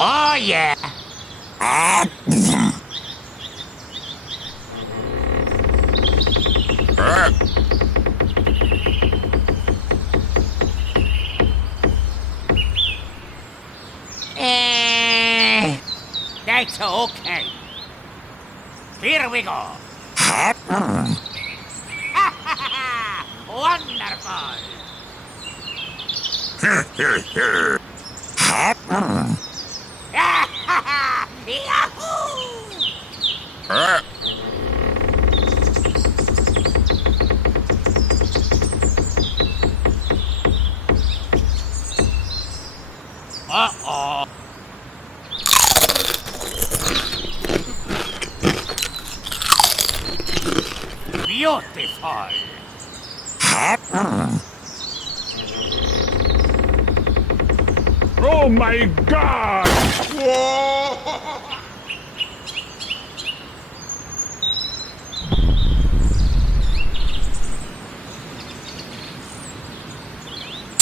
Oh, yeah. That's okay. Here we go. Wonderful. Yahoo! Uh-oh. Beautiful. Oh my God! Whoa!